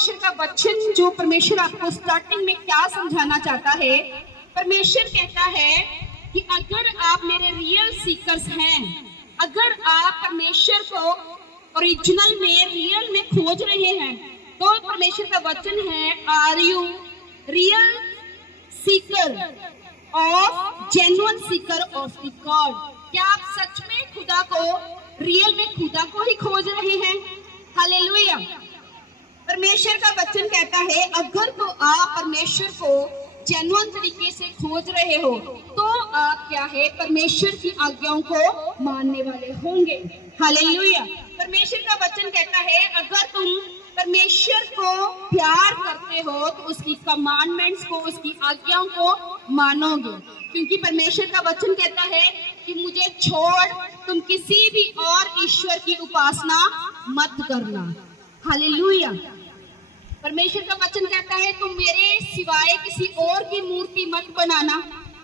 परमेश्वर का वचन जो परमेश्वर आपको स्टार्टिंग में क्या समझाना चाहता है, परमेश्वर कहता है कि अगर आप मेरे रियल सीकर्स हैं, अगर आप परमेश्वर को ओरिजिनल में रियल में खोज रहे हैं, तो परमेश्वर का वचन है, are you real seeker of genuine seeker of the God. क्या आप सच में खुदा को, रियल में खुदा को ही खोज रहे हैं? हालेलुया। परमेश्वर का वचन कहता है अगर तो आप परमेश्वर को जेन्युइन तरीके से खोज रहे हो तो आप क्या है, परमेश्वर की आज्ञाओं को मानने वाले होंगे। हालेलुया। परमेश्वर का वचन कहता है अगर तुम परमेश्वर को प्यार करते हो तो उसकी कमांडमेंट्स को, उसकी आज्ञाओं को मानोगे, क्योंकि परमेश्वर का वचन कहता है कि मुझे छोड़ तुम किसी भी और ईश्वर की उपासना मत करना। हालेलुया। परमेश्वर का वचन कहता है तुम मेरे सिवाय किसी और की मूर्ति मत बनाना।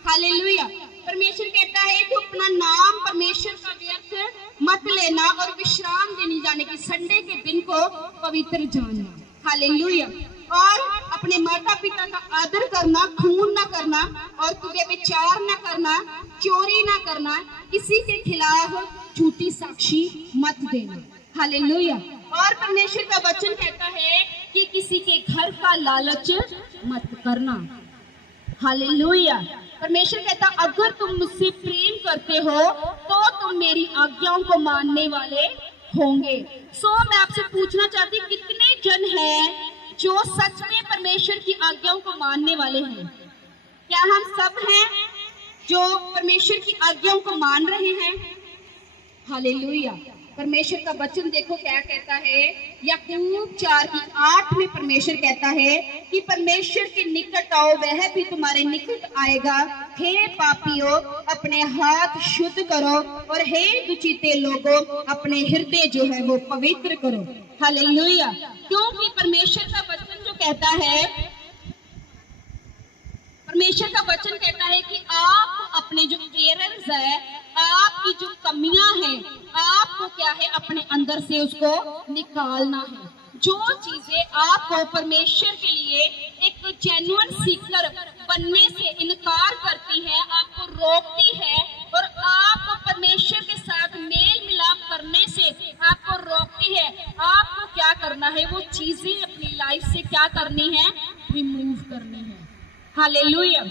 हालेलुया। परमेश्वर कहता है तू अपना नाम परमेश्वर का व्यर्थ मत लेना और विश्राम दिन जाने की, संडे के दिन को पवित्र जानना। हालेलुया। और अपने माता पिता का आदर करना, खून ना करना, और तुझे विचार ना करना, चोरी ना करना, किसी के खिलाफ झूठी साक्षी मत देना। हालेलुया। और परमेश्वर का वचन कहता है कि किसी के घर का लालच मत करना। हालेलुया। परमेश्वर कहता अगर तुम मुझसे प्रेम करते हो तो तुम मेरी आज्ञाओं को मानने वाले होंगे। मैं आपसे पूछना चाहती हूँ कितने जन हैं जो सच में परमेश्वर की आज्ञाओं को मानने वाले हैं? क्या हम सब हैं जो परमेश्वर की आज्ञाओं को मान रहे हैं? हालेलुया। परमेश्वर का वचन देखो क्या कहता है, याकूब 4:8 में परमेश्वर कहता है कि परमेश्वर के निकट आओ वह भी तुम्हारे निकट आएगा। हे पापियों अपने हाथ शुद्ध करो और हे दुचिते लोगों अपने हृदय जो है वो पवित्र करो। हालेलुया। क्योंकि परमेश्वर का वचन जो कहता है, परमेश्वर का वचन कहता है कि आप अपने जो एरर्स है, आपकी जो कमियां हैं, आपको क्या है अपने अंदर से उसको निकालना है। जो चीजें आपको परमेश्वर के लिए एक जेन्युइन सीकर बनने से इनकार करती है, आपको रोकती है और आपको परमेश्वर के साथ मेल मिलाप करने से आपको रोकती है, आपको क्या करना है, वो चीजें अपनी लाइफ से क्या करनी है, रिमूव करनी है। हालेलुया।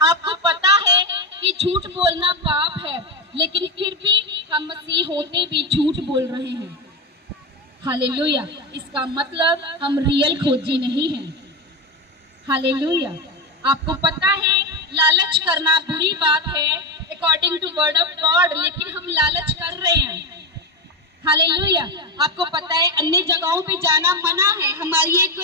आपको पता है कि झूठ बोलना पाप है, लेकिन फिर भी हम मसीह होते भी झूठ बोल रहे हैं। हालेलुया। इसका मतलब हम रियल खोजी नहीं हैं। हालेलुया। आपको पता है लालच करना बुरी बात है according to word of God, लेकिन हम लालच कर रहे हैं। हालेलुया। आपको पता है अन्य जगहों पे जाना मना है, हमारी एक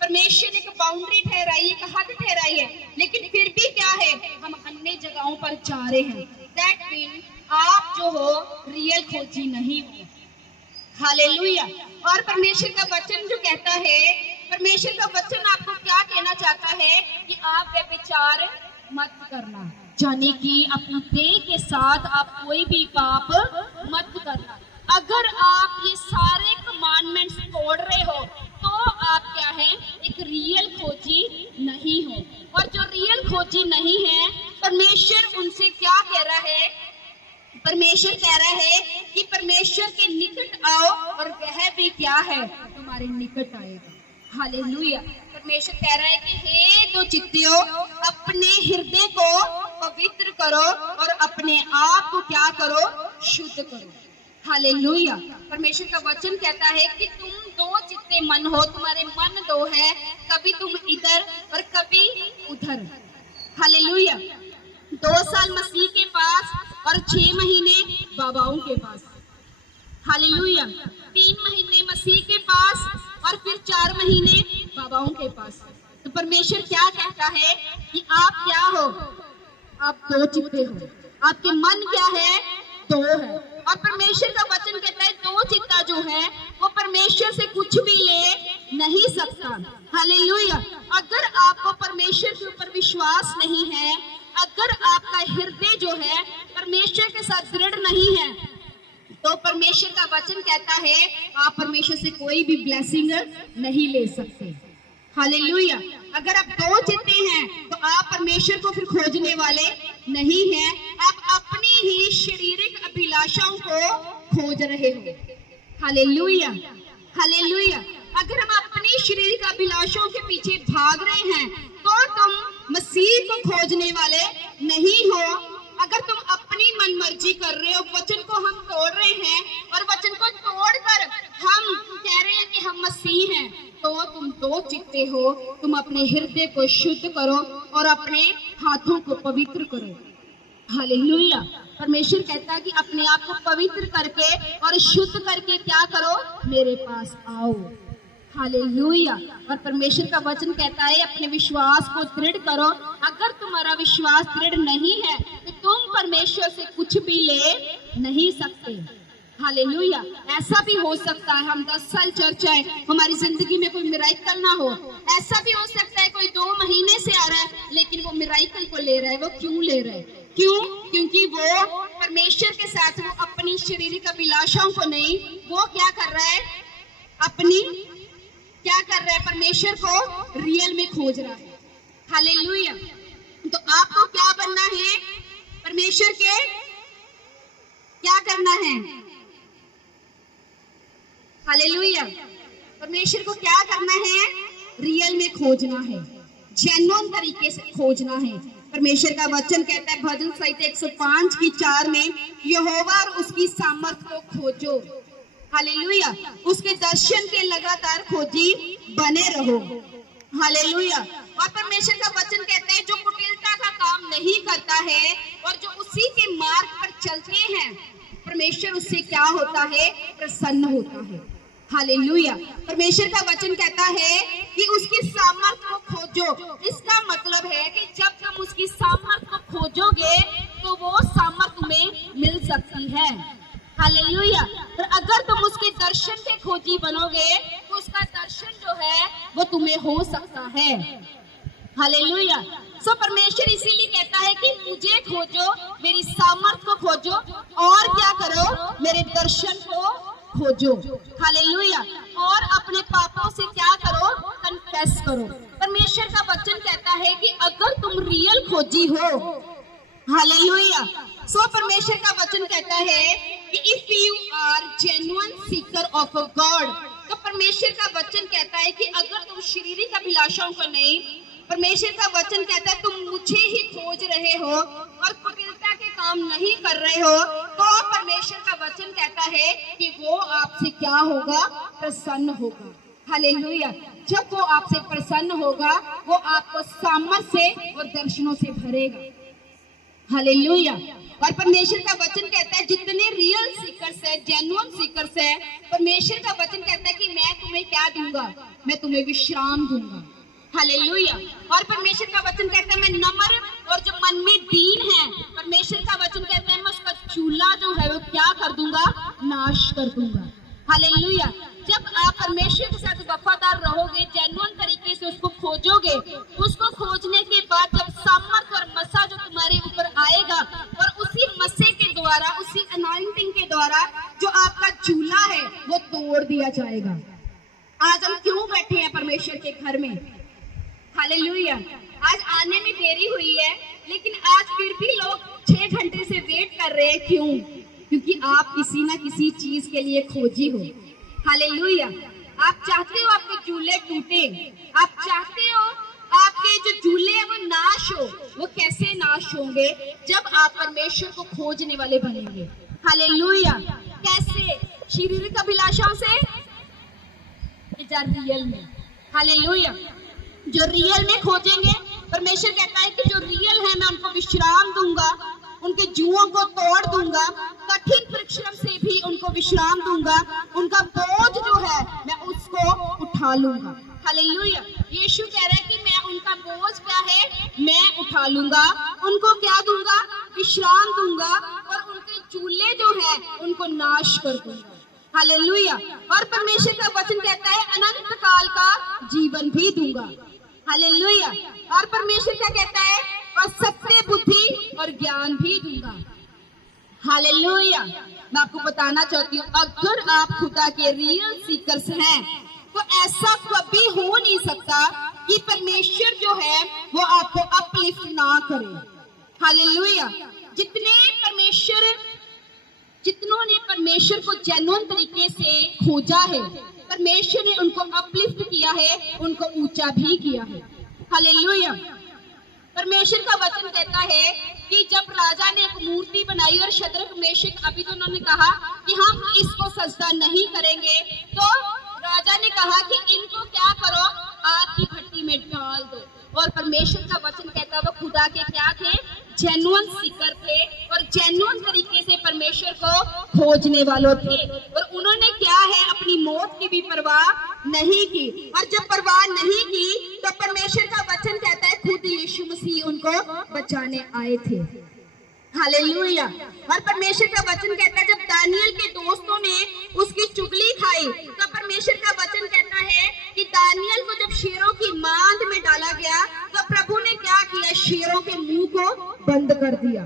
परमेश्वर ने एक बाउंड्री ठहराई है, एक हद ठहराई है, लेकिन फिर भी क्या है, हम अन्य जगहों पर जा रहे हैं। दैट मीन आप जो हो रियल खोजी नहीं हो। हालेलुया। और परमेश्वर का वचन जो कहता है, परमेश्वर का वचन आपको क्या कहना चाहता है कि आप व्यभिचार मत करना, यानी कि अपनी देह के साथ आप कोई भी पाप मत करना। अगर आप ये सारे कमांडमेंट्स तोड़ रहे हो तो आप क्या है, एक रियल खोजी नहीं हो। और जो रियल खोजी नहीं है, परमेश्वर उनसे क्या कह रहा है, परमेश्वर कह रहा है कि परमेश्वर के निकट आओ और वह भी क्या है, तुम्हारे निकट आएगा। हालेलुया। परमेश्वर कह रहा है कि हे दो चित्तियों अपने हृदय को पवित्र करो और अपने आप को क्या करो, शुद्ध करो। हालेलुया। परमेश्वर का वचन कहता है कि तुम दो चित्ते मन हो, तुम्हारे मन दो है, कभी तुम इधर और कभी उधर। हालेलुया। 2 साल मसीह के पास और 6 महीने बाबाओं के पास। हालेलुया। 3 महीने मसीह के पास और फिर 4 महीने बाबाओं के पास। तो परमेश्वर क्या कहता है कि आप क्या हो, आप दो चित्ते हो, आपके मन क्या है, दो है। और परमेश्वर का वचन कहता है दो चित्ता जो है वो परमेश्वर से कुछ भी ले नहीं सकता। हालेलुया। अगर आपको परमेश्वर के ऊपर विश्वास नहीं है, अगर आपका हृदय जो है परमेश्वर के साथ दृढ़ नहीं है, तो परमेश्वर का वचन कहता है आप परमेश्वर से कोई भी ब्लेसिंग नहीं ले सकते। हालेलुया। अगर आप दो जीते हैं तो आप परमेश्वर को फिर खोजने वाले नहीं हैं, आप अपनी ही शारीरिक अभिलाषाओं को खोज रहे हो। Hallelujah, hallelujah. अगर हम अपनी शारीरिक अभिलाषाओं के पीछे भाग रहे हैं तो तुम मसीह को खोजने वाले नहीं हो। अगर तुम अपनी मनमर्जी कर रहे हो, वचन को हम तोड़ रहे हैं और वचन को तोड़कर हम कह रहे हैं कि हम मसीह हैं, तो तुम दो चित्ते हो। तुम अपने हृदय को शुद्ध करो और अपने हाथों को पवित्र करो। हालेलुया। परमेश्वर कहता है कि अपने आप को पवित्र करके और शुद्ध करके क्या करो, मेरे पास आओ। हालेलुया। और परमेश्वर का वचन कहता है अपने विश्वास को दृढ़ करो। अगर तुम्हारा विश्वास दृढ़ नहीं है तो तुम परमेश्वर से कुछ भी ले नहीं सकते। हालेलुया। ऐसा भी हो सकता है हम 10 साल चर्च है, हमारी जिंदगी में कोई मिराकल ना हो। ऐसा भी हो सकता है कोई 2 महीने से आ रहा है लेकिन वो मिराकल को ले रहा है। वो क्यों ले रहा है? क्यों? क्योंकि वो परमेश्वर के साथ वो अपनी शारीरिक अभिलाषाओं को नहीं, वो क्या कर रहा है, अपनी क्या कर रहा है, परमेश्वर को रियल में खोज रहा है। हालेलुया। तो आपको क्या बनना है, परमेश्वर के क्या करना है? हालेलुया। परमेश्वर को क्या करना है, रियल में खोजना है, जेन्युइन तरीके से खोजना है। परमेश्वर का वचन कहता है भजन संहिता 105:4 में, यहोवा और उसकी सामर्थ को खोजो। हालेलुया। उसके दर्शन के लगातार खोजी बने रहो। हालेलुया। और परमेश्वर का वचन कहता है जो कुटिलता का काम नहीं करता है और जो उसी के मार्ग पर चलते हैं, परमेश्वर उससे क्या होता है, प्रसन्न होता है। हालेलुया। परमेश्वर का वचन कहता है कि उसकी सामर्थ को खोजो। इसका मतलब है कि जब तुम उसकी सामर्थ को खोजोगे तो वो सामर्थ तुम्हें मिल सकती है। हालेलुया। और अगर तुम उसके दर्शन के खोजी बनोगे तो उसका दर्शन जो है वो तुम्हें हो सकता है। हालेलुया। सो परमेश्वर इसीलिए कहता है कि मुझे खोजो, मेरी सामर्थ को खोजो और क्या करो, मेरे दर्शन को खोजो। हालेलुया। और अपने पापों से क्या करो, कन्फेस करो। परमेश्वर का वचन कहता है कि अगर तुम रियल खोजी हो, हालेलुया, सो परमेश्वर का वचन कहता है कि if you are genuine seeker of God, तो परमेश्वर का वचन कहता है कि अगर तुम शारीरिक अभिलाषाओं को नहीं, परमेश्वर का वचन कहता है तुम मुझे ही खोज रहे हो और कुटिलता के काम नहीं कर रहे हो, तो परमेश्वर का वचन कहता है कि वो आपसे क्या होगा, प्रसन्न होगा। हालेलुया। जब वो आपसे प्रसन्न होगा वो आपको सामर्थ से और दर्शनों से भरेगा। हालेलुया। और परमेश्वर का वचन कहता है जितने रियल सीकर्स है, जेन्युइन सीकर्स है, परमेश्वर का वचन कहता है कि मैं तुम्हें क्या दूंगा, मैं तुम्हें विश्राम दूंगा। हालेलुया। और परमेश्वर का वचन कहता है मैं नम्र और जो मन में दीन है, परमेश्वर का वचन कहता है मैं उसका चूल्हा जो है वो क्या कर दूंगा, नाश कर दूंगा। हालेलुया। जब आप परमेश्वर के साथ वफादार रहोगे, जेन्युइन तरीके से उसको खोजोगे, उसको खोजने के बाद जब सामर्थ और मसा जो तुम्हारे ऊपर आएगा और उसी मसे के द्वारा, उसी अनॉइंटिंग के द्वारा जो आपका चूल्हा है वो तोड़ दिया जाएगा। आज हम क्यों बैठे हैं परमेश्वर के घर में? हालेलुया। आज आने में देरी हुई है लेकिन आज फिर भी लोग 6 घंटे से वेट कर रहे हैं। क्यों? क्योंकि आप किसी ना किसी चीज के लिए खोजी हो। हालेलुया। आप चाहते हो आपके चूल्हे टूटे, आप चाहते हो आपके जो चूल्हे हैं वो नाश हो। वो कैसे नाश होंगे? जब आप परमेश्वर को खोजने वाले बनेंगे। हालेलुया। कैसे? शारीरिक अभिलाषाओं से, रियल में। हालेलुया। जो रियल में खोजेंगे, परमेश्वर कहता है कि जो रियल है मैं उनको विश्राम दूंगा, उनके जुओं को तोड़ दूंगा, कठिन परिश्रम से भी उनको विश्राम दूंगा, उनका बोझ जो है मैं उसको उठा लूंगा। हालेलुया। यीशु कह रहा है कि मैं उनका बोझ क्या है, मैं उठा लूंगा, उनको क्या दूंगा, विश्राम दूंगा और उनके चूल्हे जो है उनको नाश कर दूंगा। हालेलुया। और परमेश्वर का वचन कहता है अनंत काल का जीवन भी दूंगा। हालेलुया। और परमेश्वर क्या कहता है, और सत्य, बुद्धि और ज्ञान भी दूंगा। हालेलुया। मैं आपको बताना चाहती हूँ, अगर आप खुदा के रियल सीकर्स हैं तो ऐसा कभी हो नहीं सकता कि परमेश्वर जो है वो आपको अपलिफ्ट ना करे। हालेलुया। जितनों ने परमेश्वर को जेन्युइन तरीके से खोजा है, परमेश्वर ने उनको अपलिफ्ट किया है, उनको ऊंचा भी किया है। हालेलुया। परमेश्वर का वचन कहता है कि जब राजा ने एक मूर्ति बनाई और शद्रक मेशक अभी तो उन्होंने कहा कि हम इसको सजदा नहीं करेंगे, तो राजा ने कहा कि इनको क्या करो, आग की भट्टी में डाल दो। और परमेश्वर का वचन कहता है वो खुदा के क्या थे, जेन्युइन सीकर थे और जेन्युइन तरीके से परमेश्वर को खोजने वालों थे। और उन्होंने क्या है, अपनी मौत की भी परवाह नहीं की। और जब परवाह नहीं की तो परमेश्वर का वचन कहता है खुद यीशु मसीह उनको बचाने आए थे। हालेलुया। और परमेश्वर का वचन कहता है जब दानियल के दोस्तों ने उसकी चुगली खाई तो परमेश्वर का वचन कहता है कि दानियल को जब शेरों की मांद में डाला गया तो प्रभु ने क्या किया, शेरों के मुंह को बंद कर दिया।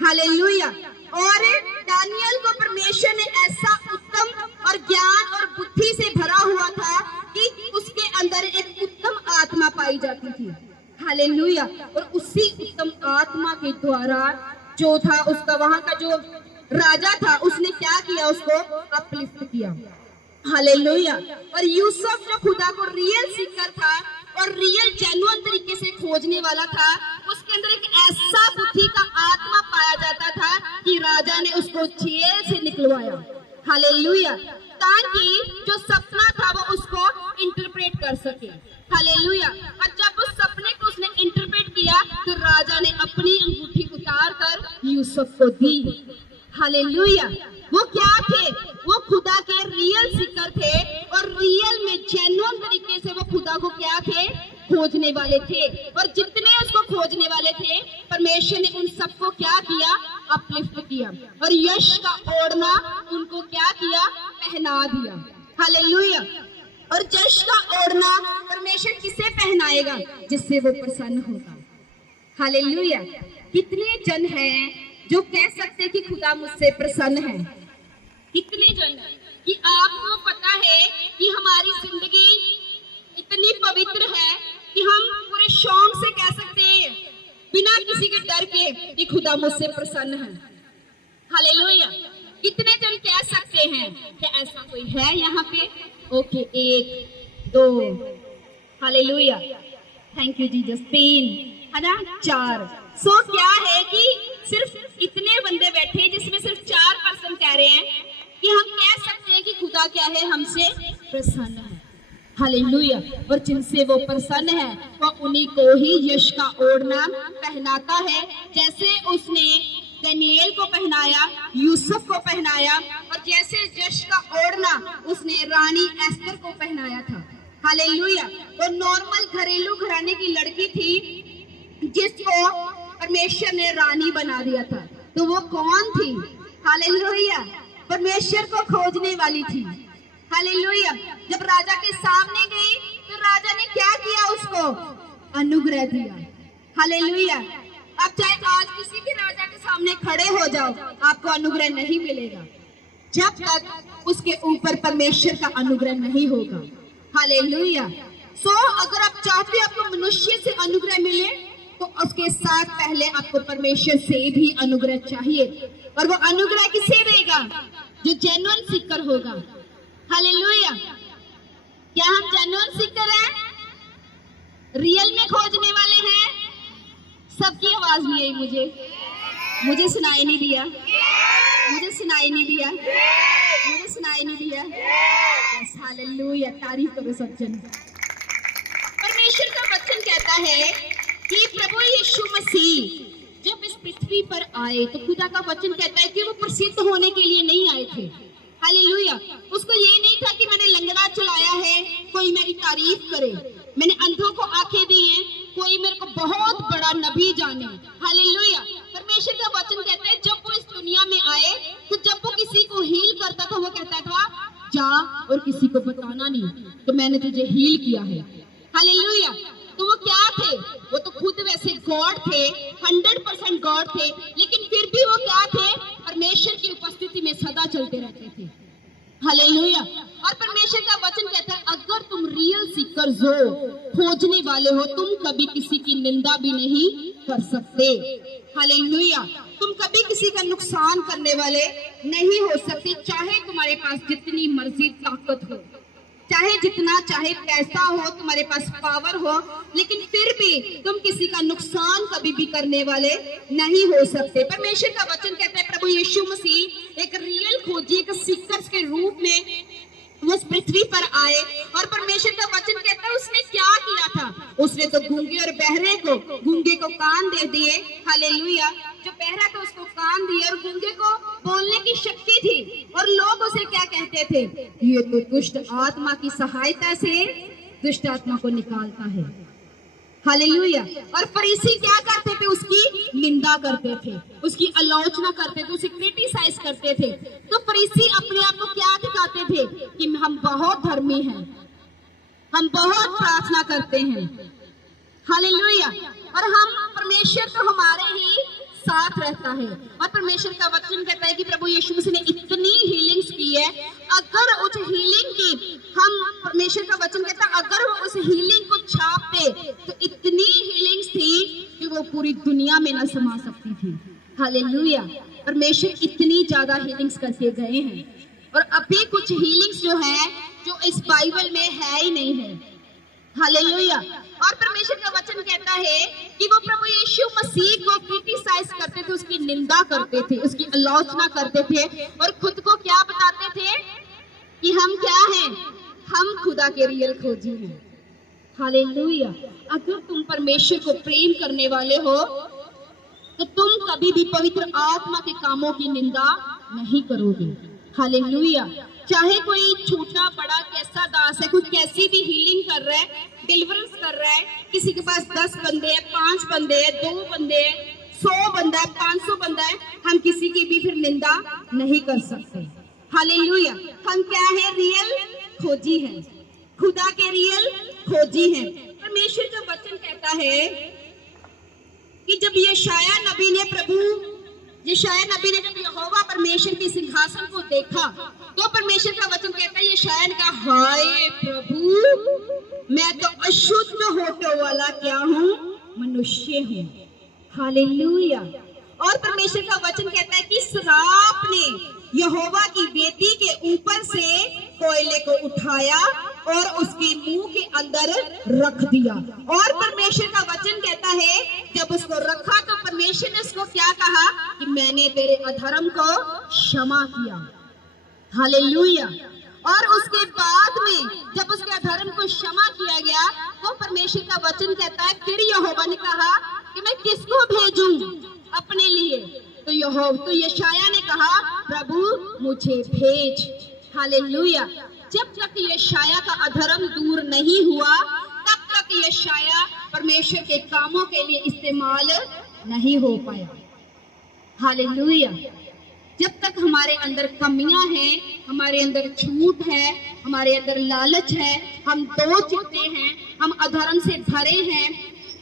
हालेलुया। और दानियल को परमेश्वर ने ऐसा उत्तम और ज्ञान और बुद्धि से भरा हुआ था कि उसके अंदर एक उत्तम आत्मा पाई जाती थी। हालेलुया। और उसी उत्तम आत्मा के द्वारा जो था उसका वहां का जो राजा था उसने क्या किया, उसको अपलिफ्ट किया। हालेलुया। और यूसुफ जो खुदा को रियल सीकर था और रियल जेन्युइन तरीके से खोजने वाला था, उसके अंदर एक ऐसा बुद्धि का आत्मा पाया जाता था कि राजा ने उसको जेल से निकलवाया। हालेलुया। ताकि जो सपना था वो उसको इंटरप्रेट कर सके। हालेलुया। और जब उस सपने को उसने इंटरप्रेट किया तो राजा ने अपनी अंगूठी उतार कर यूसुफ को दी। हालेलुया। वो क्या थे, वो खुदा के रियल सीकर थे और रियल में जेन्युइन तरीके से वो खुदा को क्या थे, खोजने वाले थे। और जितने उसको खोजने वाले थे परमेश्वर ने उन सबको क्या किया, अपलिफ्ट किया और यश का ओढ़ना उनको क्या किया, पहना दिया। हालेलुया। और यश का ओढ़ना परमेश्वर किसे पहनाएगा, जिससे वो प्रसन्न होगा। हालेलुया। कितने जन हैं जो कह सकते कि खुदा मुझसे प्रसन्न है? कितने जन कि आपको पता है कि हमारी जिंदगी इतनी पवित्र है कि हम पूरे शौक से कह सकते हैं बिना किसी के डर के कि खुदा मुझसे प्रसन्न है। हालेलुया। कितने जन कह सकते हैं? क्या ऐसा कोई है यहाँ पे? Okay, 1 2 hallelujah, thank you Jesus, 3 है ना, 4। सो क्या है कि सिर्फ इतने बंदे बैठे जिसमें सिर्फ 4% कह रहे हैं कि हम कह सकते हैं कि खुदा क्या है, हमसे प्रसन्न है। हालेलुया। और जिनसे वो प्रसन्न है वो उन्हीं को ही यश का ओढ़ना पहनाता है, जैसे उसने दानियल को पहनाया, यूसुफ को पहनाया और जैसे यश का ओढ़ना उसने रानी एस्तर को पहनाया था। हालेलुया। वो नॉर्मल घरेलू घराने की लड़की थी जिसको परमेश्वर ने रानी बना दिया था। तो वो कौन थी? हालेलुया। परमेश्वर को खोजने वाली थी। हालेलुया। जब राजा के सामने गई तो राजा ने क्या किया, उसको अनुग्रह दिया। हालेलुया। अब चाहे आज किसी भी राजा के सामने खड़े हो जाओ, आपको अनुग्रह नहीं मिलेगा जब तक उसके ऊपर परमेश्वर का अनुग्रह नहीं होगा। हालेलुया। सो अगर आप चाहते हैं आपको मनुष्य से अनुग्रह मिले तो उसके साथ पहले आपको परमेश्वर से भी अनुग्रह चाहिए। और वो अनुग्रह किसे देगा? जो जेन्युइन सीकर होगा। हालेलुया। क्या हम जेन्युइन सीकर हैं? रियल में खोजने वाले हैं? सबकी आवाज नहीं आई, मुझे सुनाई नहीं दिया, मुझे सुनाई नहीं दिया, मुझे सुनाई नहीं दिया। हालेलुया। तारीफ करो सब जन। परमेश्वर का वचन कहता है कि प्रभु यीशु मसीह जब इस पृथ्वी पर आए तो खुदा का वचन कहता है कि वो प्रसिद्ध होने के लिए नहीं आए थे। हालेलुया। उसको ये नहीं था कि मैंने लंगड़ा चलाया है, कोई मेरी तारीफ करे, मैंने अंधों को आंखें दी हैं, कोई मेरे को बहुत बड़ा नबी जाने। हालेलुया। परमेश्वर का वचन कहता है जब वो इस दुनिया में आए तो जब वो किसी को हील करता था वो कहता था जा और किसी को बताना नहीं तो मैंने तुझे हील किया है। हालेलुया। तो वो क्या थे? वो तो खुद वैसे गॉड थे, 100% गॉड थे, लेकिन फिर भी वो क्या थे? परमेश्वर की उपस्थिति में सदा चलते रहते थे। हालेलुया। और परमेश्वर का वचन कहता है अगर तुम रियल सीकर्स हो, खोजने वाले हो, तुम कभी किसी की निंदा भी नहीं कर सकते। हालेलुया। तुम कभी किसी का नुकसान करने वाले नहीं हो सकते, चाहे तुम्हारे पास जितनी मर्जी ताकत हो, चाहे जितना चाहे पैसा हो, तुम्हारे पास पावर हो, लेकिन फिर भी तुम किसी का नुकसान कभी भी करने वाले नहीं हो सकते। परमेश्वर का वचन कहता है प्रभु यीशु मसीह एक रियल खोजी, एक सीकर्स के रूप में वो इस पृथ्वी पर आए। और परमेश्वर का वचन कहता है उसने क्या किया था, उसने तो गूंगे और बहरे को, गूंगे को कान दे दिए। हालेलुया। जो बहरा था उसको कान दिए और गूंगे को बोलने की शक्ति थी। और लोग उसे क्या कहते थे, ये तो दुष्ट आत्मा की सहायता से दुष्ट आत्मा को निकालता है। हालेलुया। और फरीसी क्या करते थे, उसकी निंदा करते थे, उसकी आलोचना करते थे, उसे क्रिटिसाइज करते थे। तो फरीसी अपने आप को क्या दिखाते थे कि हम बहुत धर्मी हैं, हम बहुत प्रार्थना करते हैं। हालेलुया। और हम परमेश्वर तो हमारे ही साथ रहता है। और परमेश्वर का वचन कहता है कि प्रभु यीशु मसीह ने इतनी हीलिंग्स की है, अगर उस हीलिंग की हम, परमेश्वर का वचन कहता है अगर वो उस हीलिंग को छापते तो इतनी हीलिंग्स थी कि वो पूरी दुनिया में ना समा सकती थी। हालेलुया। परमेश्वर इतनी ज्यादा हीलिंग्स करके गए हैं। और अभी कुछ हीलिंग्स जो है जो इस बाइबल में है ही नहीं है। हालेलुया। और परमेश्वर का वचन कहता है कि वो प्रभु यीशु मसीह को क्रिटिसाइज करते थे, उसकी निंदा करते थे, उसकी आलोचना करते थे और खुद को क्या बताते थे कि हम क्या हैं, हम खुदा के रियल खोजी हैं। हालेलुया। अगर तुम परमेश्वर को प्रेम करने वाले हो तो तुम कभी भी पवित्र आत्मा के कामों की निंदा नहीं करोगे। हालेलुया। चाहे कोई छोटा बड़ा कैसा दास है, कोई कैसी भी हीलिंग कर रहा है, डिलीवरेंस कर रहा है, किसी के पास 10 बंदे हैं, 5 बंदे हैं, 2 बंदे हैं, 100 बंदा है, 500 बंदा है, हम किसी की भी फिर निंदा नहीं कर सकते। हालेलुया। हम क्या है, रियल खोजी हैं, खुदा के रियल खोजी हैं। परमेश्वर का वचन कहता है कि जब यशायाह नबी ने जब यहोवा परमेश्वर के सिंहासन को देखा तो परमेश्वर का वचन कहता है यशायाह ने कहा, हाय प्रभु, मैं तो अशुद्ध होने वाला क्या हूँ, मनुष्य हूँ। हालेलुया। और परमेश्वर का वचन कहता है कि श्राप ने यहोवा की वेदी के ऊपर से कोयले को उठाया और उसके मुंह के अंदर रख दिया। और परमेश्वर का वचन कहता है जब उसको रखा तो परमेश्वर ने उसको क्या कहा कि मैंने तेरे अधर्म को क्षमा किया। हालेलुया। और उसके बाद में जब उसके अधर्म को क्षमा किया गया तो परमेश्वर का वचन कहता है फिर यहोवा ने कहा कि मैं किसको भेजूं अपने लिए, तो यशायाह ने कहा प्रभु मुझे भेज। हालेलुया। जब तक यशायाह का अधर्म दूर नहीं हुआ तब तक यशायाह परमेश्वर के कामों के लिए इस्तेमाल नहीं हो पाया। हालेलुया। जब तक हमारे अंदर कमियां हैं, हमारे अंदर झूठ है, हमारे अंदर लालच है, हम दो चित्ते हैं, हम अधर्म से भरे हैं,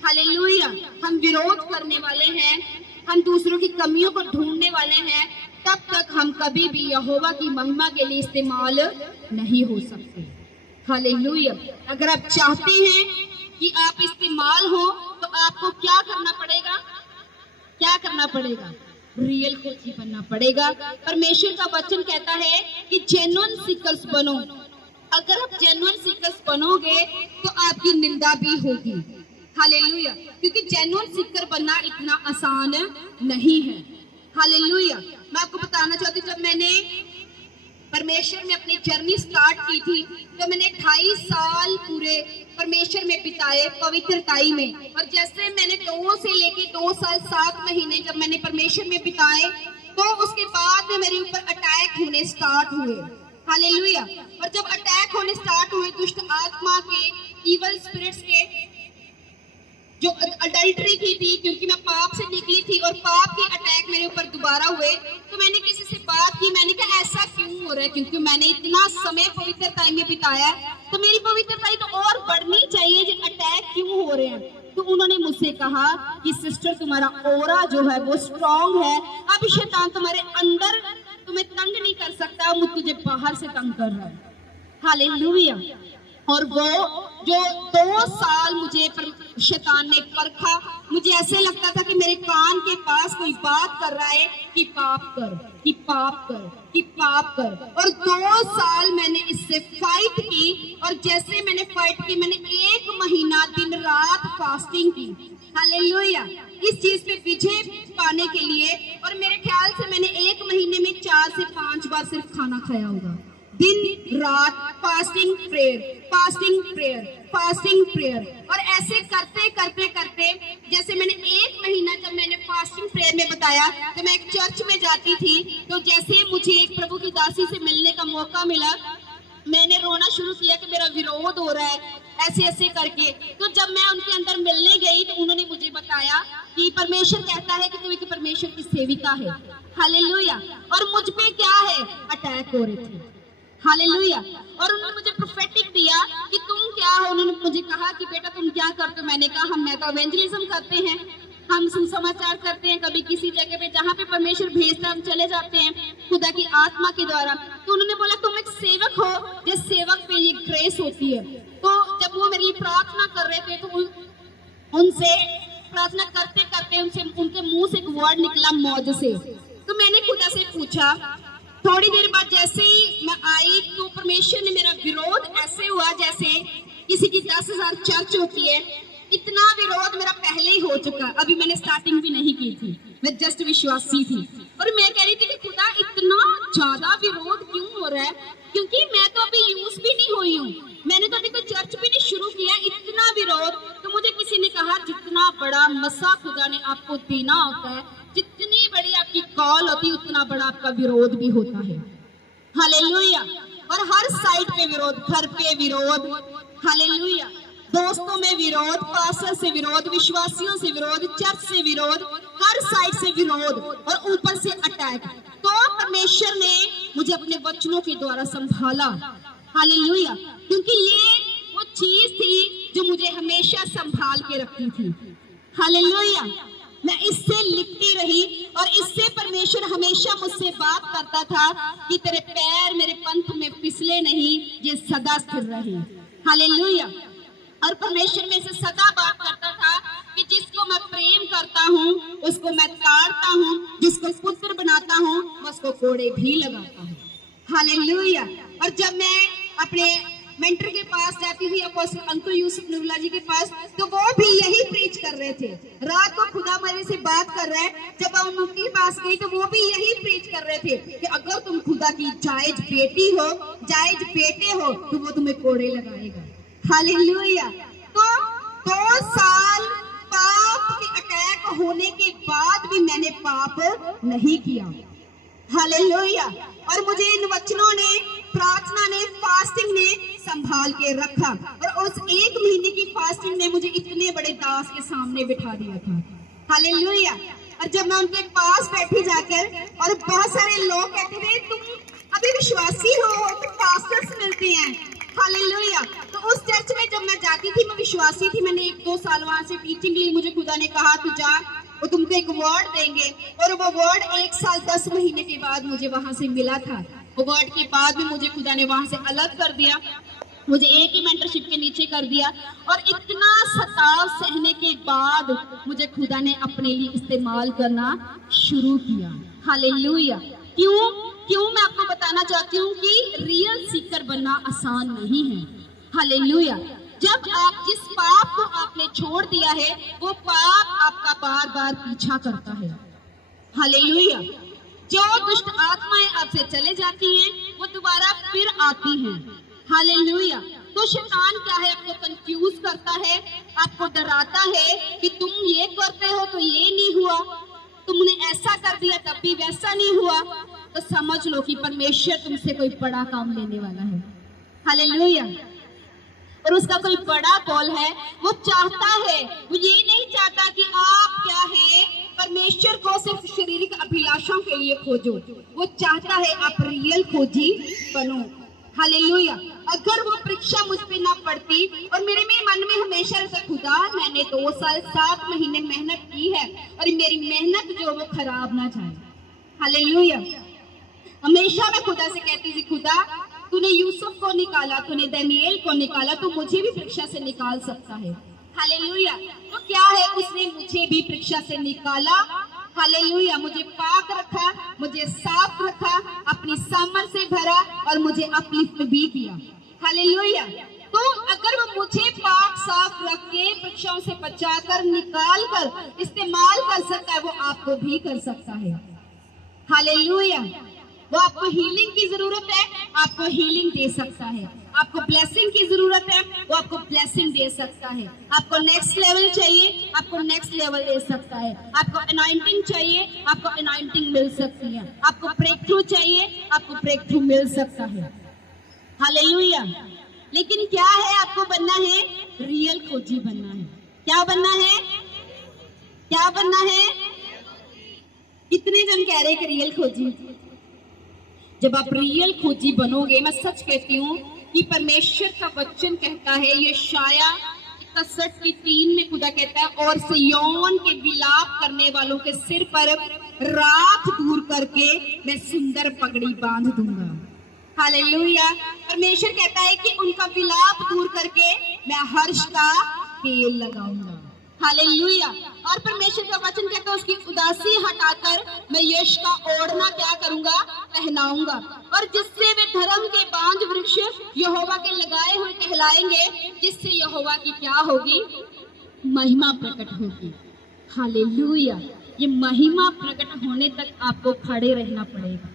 हालेलुया, हम विरोध करने वाले हैं, हम दूसरों की कमियों को ढूंढने वाले हैं, तब तक हम कभी भी यहोवा की महिमा के लिए इस्तेमाल नहीं हो सकते। हालेलुया। अगर आप चाहते हैं कि आप इस्तेमाल हो तो आपको क्या करना पड़ेगा, क्या करना पड़ेगा, रियल खोजी बनना पड़ेगा। परमेश्वर का वचन कहता है कि जेन्युइन सीकर्स बनो। अगर आप जेन्युइन सीकर्स बनोगे तो आपकी निंदा भी होगी। हालेलुया। क्योंकि जेन्युइन सीकर बनना इतना आसान नहीं है। हालेलुया। मैं आपको बताना चाहती हूँ, जब मैंने परमेश्वर में अपनी जर्नी स्टार्ट की थी तो मैंने 28 साल पूरे परमेश्वर में बिताए पवित्रताई में। और जैसे मैंने 2 से लेके 2 साल 7 महीने जब मैंने परमेश्वर में बिताए तो उसके बाद में मेरे ऊपर अटैक होने स्टार्ट हुए। हालेलुया। और जब अटैक होने स्टार्ट हुए दुष्ट आत्मा के, इवल स्पिरिट्स के, जो अडल्ट्री की थी, क्योंकि मैं पाप से निकली थी और पाप के अटैक मेरे ऊपर दोबारा हुए, तो मैंने किसी से बात की। मैंने कहा ऐसा क्यों हो रहा है, क्योंकि मैंने इतना समय पवित्रताई में बिताया तो मेरी पवित्रताई तो और बढ़नी चाहिए, जो अटैक क्यों हो रहे हैं। तो उन्होंने मुझसे मुझसे कहा कि सिस्टर तुम्हारा ऑरा जो है वो स्ट्रांग है, अब शैतान तुम्हारे अंदर तुम्हें तंग नहीं कर सकता, मुझ तुझे बाहर से तंग कर रहा है। हालेलुया। और वो जो 2 साल मुझे शैतान ने परखा, मुझे ऐसे लगता था कि मेरे कान के पास कोई बात कर रहा है कि पाप कर, कि पाप कर, कि पाप कर। और 2 साल मैंने इससे फाइट की, और जैसे मैंने फाइट की, मैंने 1 महीना दिन रात फास्टिंग की। हालेलुया। इस चीज पे विजय पाने के लिए। और मेरे ख्याल से मैंने 1 महीने में 4 से 5 बार सिर्फ खाना खाया होगा, दिन रात fasting prayer, fasting prayer, fasting prayer. और ऐसे करते करते करते जैसे मैंने 1 महीना, जब मैंने फास्टिंग प्रेयर में बताया, तो मैं एक चर्च में जाती थी, तो जैसे मुझे एक प्रभु की दासी से मिलने का मौका मिला, मैंने रोना शुरू किया कि मेरा विरोध हो रहा है, ऐसे ऐसे करके। तो जब मैं उनके अंदर मिलने गई तो उन्होंने मुझे बताया कि परमेश्वर कहता है कि तू एक परमेश्वर की सेविका है। हालेलुया। और मुझ पे क्या है, अटैक हो रहे थे। हालेलुया। और उन्होंने मुझे प्रोफेटिक दिया कि तुम क्या हो। उन्होंने मुझे कहा कि बेटा तुम क्या करते हो। मैंने कहा मैं तो इवेंजलिज्म करते हैं, हम सुसमाचार करते हैं, कभी किसी जगह पे जहाँ पे परमेश्वर भेजता हम चले जाते हैं खुदा की आत्मा के द्वारा। तो उन्होंने बोला तुम एक सेवक हो, जिस सेवक पे ये ग्रेस होती है। तो जब वो मेरे लिए प्रार्थना कर रहे थे तो उनसे प्रार्थना करते करते उनके मुंह से एक वर्ड निकला, मौज से। तो मैंने खुदा से पूछा, थोड़ी देर बाद जैसे ही मैं आई तो परमेश्वर ने मेरा विरोध ऐसे हुआ जैसे किसी की 10,000 चर्च होती है, इतना विरोध मेरा पहले ही हो चुका। अभी मैंने स्टार्टिंग भी नहीं की थी, मैं जस्ट विश्वासी थी। और मैं कह रही थी कि खुदा इतना ज्यादा विरोध क्यों हो रहा है, क्योंकि मैं तो अभी यूज भी नहीं हुई हूँ, मैंने तो अभी कोई चर्च भी नहीं शुरू किया, इतना विरोध। तो मुझे किसी ने कहा जितना बड़ा मसा खुदा ने आपको देना होता है, जितनी बड़ी आपकी कॉल होती है, उतना बड़ा आपका विरोध भी होता है। हालेलुया। और हर साइड पे विरोध, घर पे विरोध, हालेलुया, दोस्तों में विरोध, पास्टर से विरोध, विश्वासियों से विरोध, चर्च से विरोध, हर साइड से विरोध, और ऊपर से अटैक। तो परमेश्वर ने मुझे अपने वचनों के द्वारा संभाला। हालेलुया। क्योंकि ये वो चीज थी जो मुझे हमेशा संभाल के रखती थी। हालेलुया। मैं इससे लिपटी रही, और इससे परमेश्वर हमेशा मुझसे बात करता था कि तेरे पैर मेरे पंथ में फिसले नहीं, ये सदा स्थिर रहे। हालेलुया। और परमेश्वर में से सदा बात करता था कि जिसको मैं प्रेम करता हूँ उसको मैं ताड़ता हूँ, जिसको पुत्र बनाता हूँ उसको कोड़े भी लगाता हूँ। हालेलुया। और जब मैं अपने मेंटर के पास जाती थी, अपोस्टल अंकुल यूसुफ नूरुल्लाह जी के पास, तो वो भी यही प्रीच कर रहे थे। रात को खुदा मेरे से बात कर रहा है, जब मैं उनके पास गई तो वो भी यही प्रीच कर रहे थे कि अगर तुम खुदा की जायज बेटी हो, जायज बेटे हो, तो वो तुम्हें कोड़े लगाएगा। हालेलुया। तो 2 साल पाप के अटैक होने के बाद भी मैंने पाप नहीं किया। हालेलुया। और मुझे इन वचनों ने, प्रार्थना ने, फास्टिंग ने संभाल के रखा। और उस 1 महीने की फास्टिंग ने मुझे इतने बड़े दास के सामने बिठा दिया था। हालेलुया। और जब मैं उनके पास बैठी जाकर, और बहुत सारे लोग कहते थे तुम अभी विश्वासी हो, तो पास्टर्स मिलते हैं। हालेलुया। तो उस चर्च में जब मैं जाती थी, मैं विश्वासी थी, मैंने 1-2 साल वहां से टीचिंग ली। मुझे खुदा ने कहा तू जा, वो तुमको एक वर्ड देंगे। और वो वर्ड 1 साल 10 महीने के बाद मुझे वहां से मिला था। वो वर्ड के बाद में मुझे खुदा ने वहां से अलग कर दिया, मुझे एक ही मेंटरशिप के नीचे कर दिया। और इतना सताव सहने के बाद मुझे खुदा ने अपने लिए इस्तेमाल करना शुरू किया। हालेलुया। क्यों मैं आपको बताना चाहती हूँ कि रियल सीकर बनना आसान नहीं है। हालेलुया। जब आप जिस पाप को आपने छोड़ दिया है, वो पाप आपका बार बार पीछा करता है। हालेलुया। जो दुष्ट आत्माएं आपसे चले जाती हैं, वो दोबारा फिर आती हैं। हालेलुया। तो शैतान क्या है, आपको कंफ्यूज करता है, आपको डराता है कि तुम ये करते हो तो ये नहीं हुआ, तुमने ऐसा कर दिया तब भी वैसा नहीं हुआ। तो समझ लो कि परमेश्वर तुमसे कोई बड़ा काम लेने वाला है। हालेलुया। और उसका कोई बड़ा कॉल है। वो चाहता है, वो ये नहीं चाहता कि आप क्या है परमेश्वर को सिर्फ शारीरिक अभिलाषाओं के लिए खोजो, वो चाहता है आप रियल खोजी बनो। हालेलुया। अगर वो परीक्षा मुझ पे ना पड़ती, और मेरे में मन में हमेशा परमेश्वर से खुदा मैंने 2 साल 7 महीने मेहनत की है और मेरी मेहनत जो वो खराब ना जाए। हालेलुया। हमेशा मैं खुदा से कहती थी, खुदा तूने यूसुफ को निकाला, तूने दानियेल को निकाला, तो मुझे भी परीक्षा से निकाल सकता है। हालेलुया। तो क्या है, उसने मुझे भी परीक्षा से निकाला। हालेलुया। मुझे पाक रखा, मुझे साफ रखा, अपनी सामर्थ से भरा और मुझे अपलिफ्ट भी किया। हालेलुया। तो अगर वो मुझे पाक साफ रख के परीक्षाओं से बचाकर निकाल कर इस्तेमाल कर सकता है, वो आपको भी कर सकता है। हालेलुया। वो आपको हीलिंग की जरूरत है, आपको हीलिंग दे सकता है। आपको ब्लेसिंग की जरूरत है, वो आपको ब्लेसिंग दे सकता है। आपको नेक्स्ट लेवल चाहिए, आपको नेक्स्ट लेवल दे सकता है। आपको अनॉइंटिंग चाहिए, आपको अनॉइंटिंग मिल सकती है। आपको ब्रेक थ्रू चाहिए, आपको ब्रेक थ्रू मिल सकता है। हालेलुया। लेकिन क्या है, आपको बनना है, रियल खोजी बनना है। क्या बनना है, क्या बनना है? कितने जन कह रहे हैं कि रियल खोजी? जब आप रियल खोजी बनोगे, मैं सच कहती हूँ कि परमेश्वर का वचन कहता है, यशाया 61:3 में खुदा कहता है, और सिय्योन के विलाप करने वालों के सिर पर राख दूर करके मैं सुंदर पगड़ी बांध दूंगा। हालेलुया। परमेश्वर कहता है कि उनका विलाप दूर करके मैं हर्ष का तेल लगाऊंगा। हालेलुया। और परमेश्वर का वचन कहता है, उसकी उदासी हटाकर मैं यश का ओढ़ना क्या करूंगा, पहनाऊंगा, और जिससे वे धर्म के बांज वृक्ष यहोवा के लगाए हुए कहलाएंगे, जिससे यहोवा की क्या होगी, महिमा प्रकट होगी। हालेलुया। ये महिमा प्रकट होने तक आपको खड़े रहना पड़ेगा।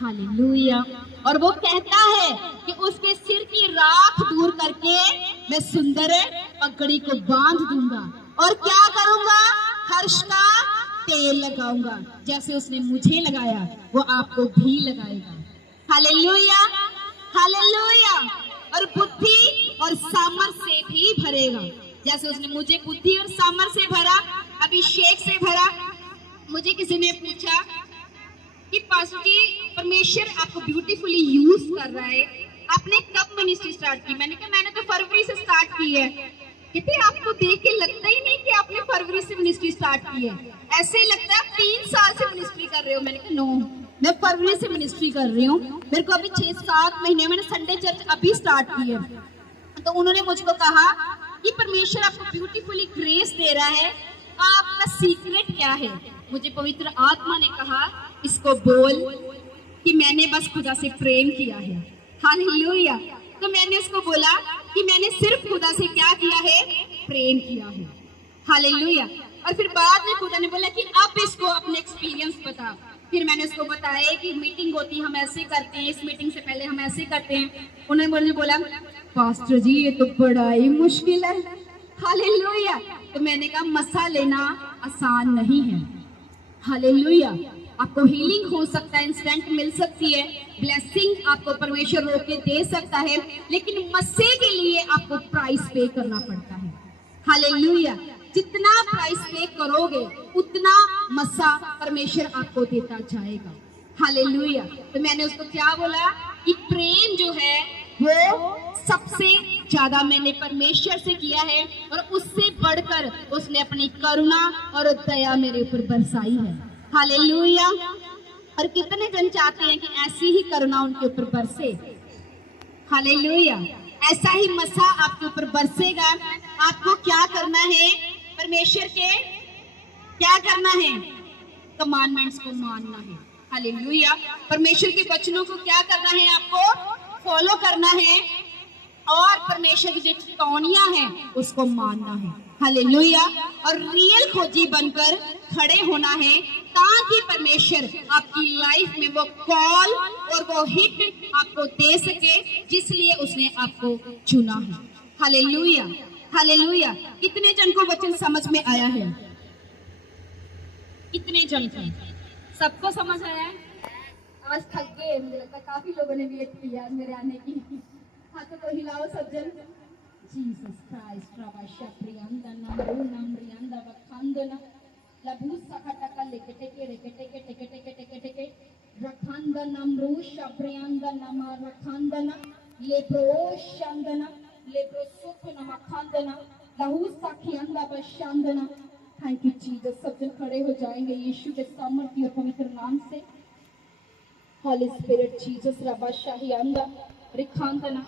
हालेलुया। और वो कहता है कि उसके सिर की राख दूर करके मैं सुंदर पगड़ी को बांध दूंगा और क्या करूंगा, हर्ष का तेल लगाऊंगा। जैसे उसने मुझे लगाया, वो आपको भी लगाएगा। Hallelujah, hallelujah. और बुद्धि और सामर्थ से भी भरेगा। जैसे उसने मुझे बुद्धि और सामर्थ से भरा, अभिषेक से भरा। मुझे किसी ने पूछा कि पास्टर जी, परमेश्वर आपको ब्यूटीफुली यूज कर रहा है, आपने कब मिनिस्ट्री स्टार्ट की? मैंने कहा मैंने तो फरवरी से स्टार्ट की है। कहते आपको देख के लगता ही नहीं कि आपने फरवरी से मिनिस्ट्री स्टार्ट की है, ऐसे ही लगता है आप 3 साल से मिनिस्ट्री कर रहे हो। मैंने कहा नो, मैं फरवरी से मिनिस्ट्री कर रही हूँ। मेरे को अभी 6-7 महीने, मैंने संडे चर्च अभी स्टार्ट की है। तो उन्होंने मुझको कहा कि परमेश्वर आपको ब्यूटीफुली ग्रेस दे रहा है, आपका सीक्रेट क्या है? मुझे पवित्र आत्मा ने कहा, इसको बोल कि मैंने बस खुदा से प्रेम किया है। हालेलुया। तो मैंने उसको बोला कि मैंने सिर्फ खुदा से क्या किया है, प्रेम किया है। हालेलुया। और फिर बाद में खुदा ने बोला कि अब इसको अपने एक्सपीरियंस बता। फिर मैंने उसको बताया कि मीटिंग होती, हम ऐसे करते हैं, इस मीटिंग से पहले हम ऐसे करते हैं। उन्होंने मुझे बोला पास्टर जी ये तो बड़ा ही मुश्किल है। हालेलुया। तो मैंने कहा मसा लेना आसान नहीं है। हालेलुया। आपको हीलिंग हो सकता है, इंस्टेंट मिल सकती है, ब्लेसिंग आपको परमेश्वर रोक के दे सकता है, लेकिन मस्से के लिए आपको प्राइस पे करना पड़ता है। हालेलुया। जितना प्राइस पे करोगे उतना मस्सा परमेश्वर आपको देता जाएगा। हालेलुया। तो मैंने उसको क्या बोला कि प्रेम जो है वो सबसे ज्यादा मैंने परमेश्वर से किया है, और उससे बढ़कर उसने अपनी करुणा और दया मेरे ऊपर बरसाई है। हालेलुया। और कितने जन चाहते हैं कि ऐसी ही करुणा उनके ऊपर बरसे? हालेलुया। ऐसा ही मसा आपके ऊपर बरसेगा। आपको क्या करना है, परमेश्वर के क्या करना है, कमांडमेंट्स को मानना है। हालेलुया। परमेश्वर के वचनों को क्या करना है, आपको फॉलो करना है, और परमेश्वर की जो चेतावनियां हैं उसको मानना है। हालेलुया। और रियल खोजी बनकर खड़े होना है, ताकि परमेश्वर आपकी लाइफ में वो कॉल और वो हिट आपको दे सके जिसलिए उसने आपको चुना है। Hallelujah, hallelujah. कितने जन को वचन समझ में आया है? कितने जन को? सबको समझ आया है? आज थक गए, मुझे लगता है काफी लोगों ने वेट किया मेरे आने की। हाथों को हिलाओ सब जन। जीसस क्राइस्ट रबाशा प्रियंदना नमरियंदा वखंदना लबू सखटका लेकेटेके रेकेटेके टेकेटेके टेकेटेके रखंदना मरुशा प्रियंदना रखंदना लेप्रोशंदना लेप्रोसुखना मखंदना लहू साखियांदा बशांदना। Thank you Jesus. सब जन खड़े हो जाएंगे यीशु के सामर्थ्य और पवित्र नाम से। हॉली स्पिरिट जीसस रबा शाही अंदा रिखांतना